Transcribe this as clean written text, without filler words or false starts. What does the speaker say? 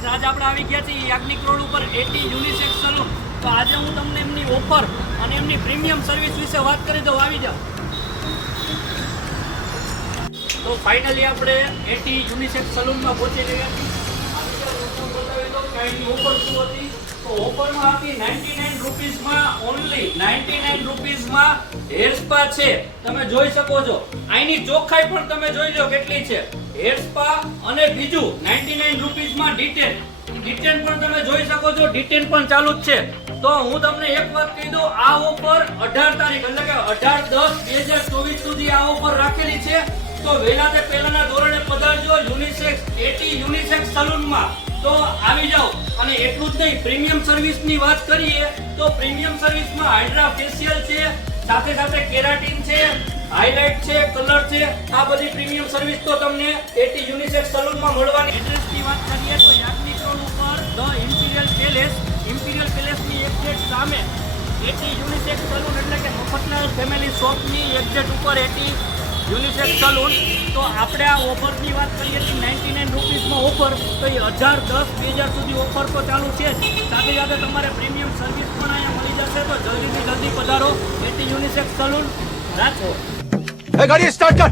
Friends, આજે આપણે આવી ગયા છીએ યાજ્ઞિક રોડ ઉપર એટી યુનિસેક્સ સલૂન. તો આજે હું તમને એમની ઓફર અને એમની પ્રીમિયમ સર્વિસ વિશે વાત કરી દઉં. આવી જાઓ. તો ફાઇનલી આપણે એટી યુનિસેક્સ સલૂનમાં પહોંચી ગયા છીએ. બતાવી દો કાંઈની ઓફર શું હતી. તો ઓફરમાં હતી 99 રૂપીસમાં, ઓનલી 99 રૂપીસમાં હેર સ્પા છે. તમે જોઈ શકો છો, અહીંની ચોખ્ખાઈ પણ તમે જોઈ લો કેટલી છે. હેર સ્પા અને બીજું 99 રૂપીસમાં ડિટેન પણ તમે જોઈ શકો છો. ડિટેન પણ ચાલુ જ છે. તો હું તમને એક વાત કહી દઉં, આ ઓફર 18 તારીખ એટલે કે 18/10/2024 સુધી આ ઓફર રાખેલી છે. તો વહેલા તે પહેલાના ધોરણે પધારજો યુનિસેક્સ એટી યુનિસેક્સ સલૂનમાં. તો આવી જાઓ. અને એટલું જ નહીં, પ્રીમિયમ સર્વિસની વાત કરીએ તો પ્રીમિયમ સર્વિસમાં હાઇડ્રા ફેશિયલ છે, સાથે સાથે કેરાટીન છે, હાઇલાઇટ છે, કલર છે. આ બધી પ્રીમિયમ સર્વિસ તો તમને એટી યુનિસેક્સ સલૂનમાં મળવાની. એડ્રેસની વાત કરીએ તો યાજ્ઞિક રોડ ઉપર ધ ઇમ્પિરિયલ પેલેસની એક્ઝેક્ટ સામે એટી યુનિસેક્સ સલૂન એટલે કે મફતલાલ ફેમિલી શોપની એક્ઝેક્ટ ઉપર એટી યુનિસેક્સ સલૂન. તો આપણે આ ઓફરની વાત કરીએ તો 99 રૂપીસમાં ઓફર, તો એ 18/10/2000 સુધી ઓફર તો ચાલુ છે જ. સાથે સાથે તમારે પ્રીમિયમ સર્વિસ પણ અહીંયા મળી જશે. તો જલ્દીથી જલ્દી પધારો એટી યુનિસેક્સ સલૂન રાજકોટ. ગાડી સ્ટાર્ટ કર.